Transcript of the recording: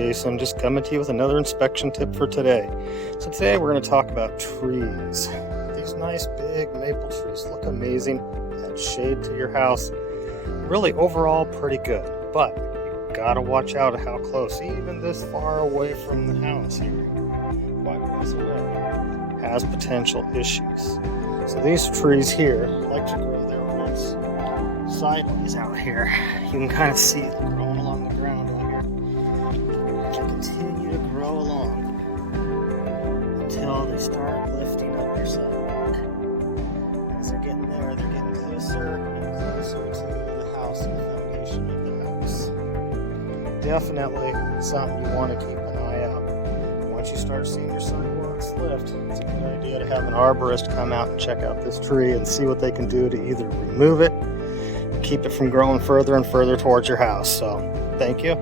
Jason, just coming to you with another inspection tip for today. So today we're going to talk about trees. These nice big maple trees look amazing, add shade to your house. Really overall pretty good, but you gotta watch out how close, even this far away from the house here, quite a ways away, has potential issues. So these trees here like to grow their roots sideways out here. You can kind of see it growing along the ground out here. They'll continue to grow along until they start lifting up your sidewalk. As they're getting there, they're getting closer and closer to the house and the foundation of the house. Definitely something you want to keep an eye out. Once you start seeing your sidewalks lift, it's a good idea to have an arborist come out and check out this tree and see what they can do to either remove it, keep it from growing further and further towards your house. So, thank you.